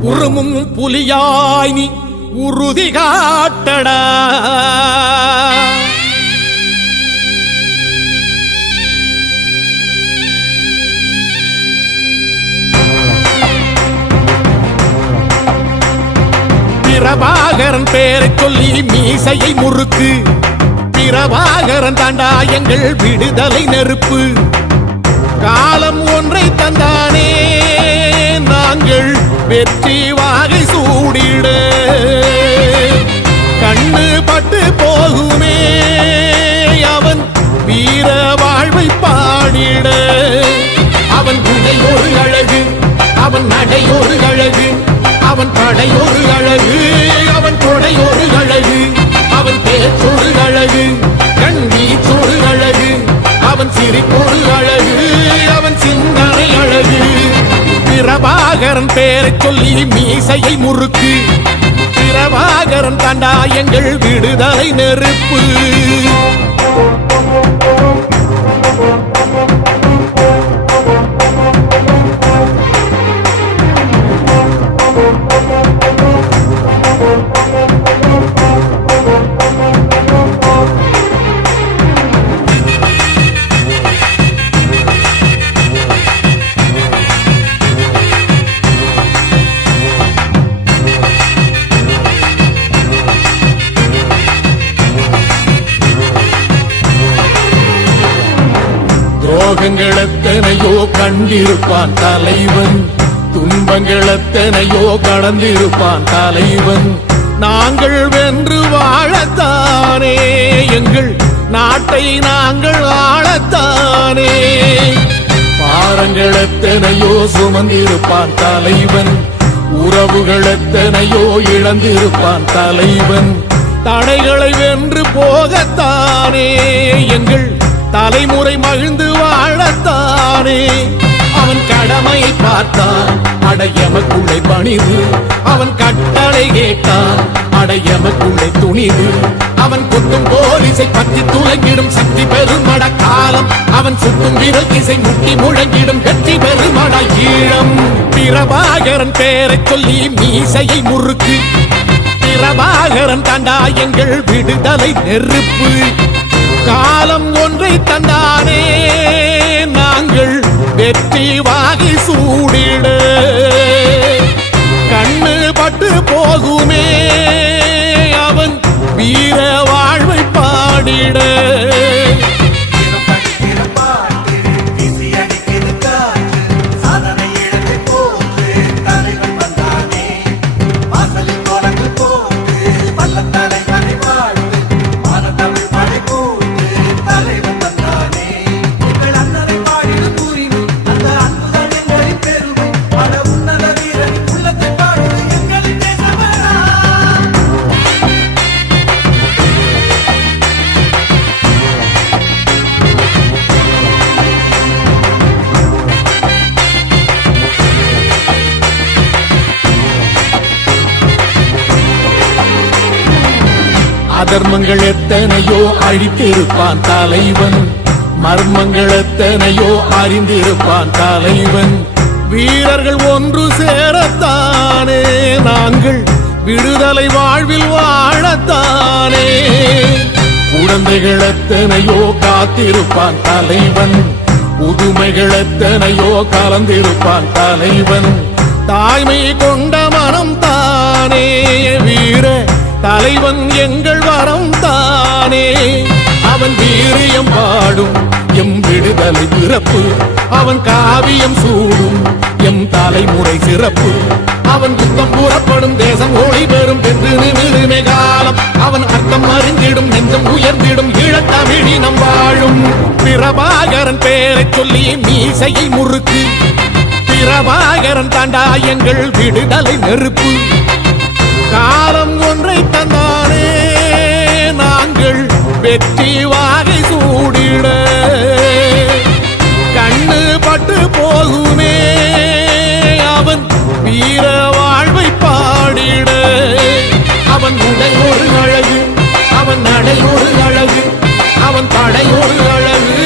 உருமும் புலியாய் நீ உறுதி காட்டடா. பிரபாகரன் பேரைச் சொல்லி மீசையை முறுக்கு. பிரபாகரன் தாண்டா எங்கள் விடுதலை நெருப்பு. காலம் ஒன்றை தந்தார் வெற்றி வாகை சூடிட. கண்ணு பட்டு போகுமே அவன் வீர வாழ்வை பாடிட. அவன் குடை ஒரு அழகு அவன் நடை ஒரு அழகு அவன் படை ஒரு அழகு அவன் கொடை ஒரு அழகு அவன் பேச்சொரு அழகு கண் வீச்சொரு அழகு அவன் சிரிப்பொரு பேரை சொல்லி மீசையை முறுக்கு. பிரபாகரன் தாண்டா எங்கள் விடுதலை நெருப்பு. துரோகங்கள் எத்தனையோ கண்டிருப்பான் தலைவன். துன்பங்கள் எத்தனையோ கடந்திருப்பான் தலைவன். நாங்கள் வென்று வாழத்தானே எங்கள் நாட்டை நாங்கள் ஆளத்தானே. பாரங்கள் எத்தனையோ சுமந்திருப்பான் தலைவன். உறவுகள் எத்தனையோ இழந்திருப்பான் தலைவன். தடைகளை வென்று போகத்தானே எங்கள் தலைமுறை மகிழ்ந்து வாழத்தானே. அவன் கடமை பார்த்தான் அடையமக்குள்ளே பணிவு. அவன் கட்டளை கேட்டான் அடையமக்குள்ளே துணிவு. அவன் குத்தும் போலீசை பற்றி துலங்கிடும் சக்தி பெருமட காலம். அவன் சுட்டும் விரல் திசை முட்டி முழங்கிடும் கட்சி பெருமட ஈழம். பிரபாகரன் பேரைச் சொல்லி மீசையை முறுக்கு. பிரபாகரன் தாண்டா எங்கள் விடுதலை நெருப்பு. காலம் ஒன்று தந்தானே. நாங்கள் வெற்றி வாகி சூடிட அதர்மங்கள் எத்தனையோ அழித்திருப்பான் தலைவன். மர்மங்கள் எத்தனையோ அறிந்திருப்பான் தலைவன். வீரர்கள் ஒன்று சேரத்தானே நாங்கள் விடுதலை வாழ்வில் வாழத்தானே. குழந்தைகள் எத்தனையோ காத்திருப்பான் தலைவன். புதுமைகள் எத்தனையோ கலந்திருப்பான் தலைவன். தாய்மை கொண்ட மனம் தானே வீர தலைவன் எங்கள் வரம் தானே. அவன் வீரியம் பாடும் எம் விடுதலை பிறப்பு அவன் காவியம் சூடும் எம் தலைமுறை சிறப்பு. அவன் குத்தம் கூறப்படும் தேசம் ஓடி பெறும் பெற்று நிமிருமே காலம் அவன் அர்த்தம் அறிந்திடும் நெஞ்சம் உயர்ந்திடும் ஈழத்தமிழினம் வாழும். பிரபாகரன் பேரைச் சொல்லி மீசையை முறுக்கு. பிரபாகரன் தாண்டா எங்கள் விடுதலை நெருப்பு. காலம் ஒன்றை தந்தானே நாங்கள் வெற்றி வாகை சூடிட. கண்ணு பட்டு போகுமே அவன் வீர வாழ்வை பாடிட. அவன் உடை ஒரு அழகு அவன் நடை ஒரு அழகு அவன் படை ஒரு அழகு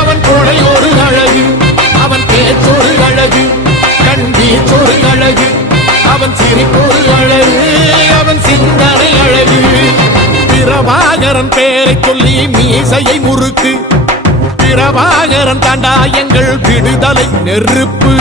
அவன் கொடை ஒரு அழகு அவன் பேச்சொரு அழகு கண் வீச்சொரு அழகு அவன் சிரிப்பொரு பிரபாகரன் பேரை சொல்லி மீசையை முறுக்கு. பிரபாகரன் தாண்டா எங்கள் விடுதலை நெருப்பு.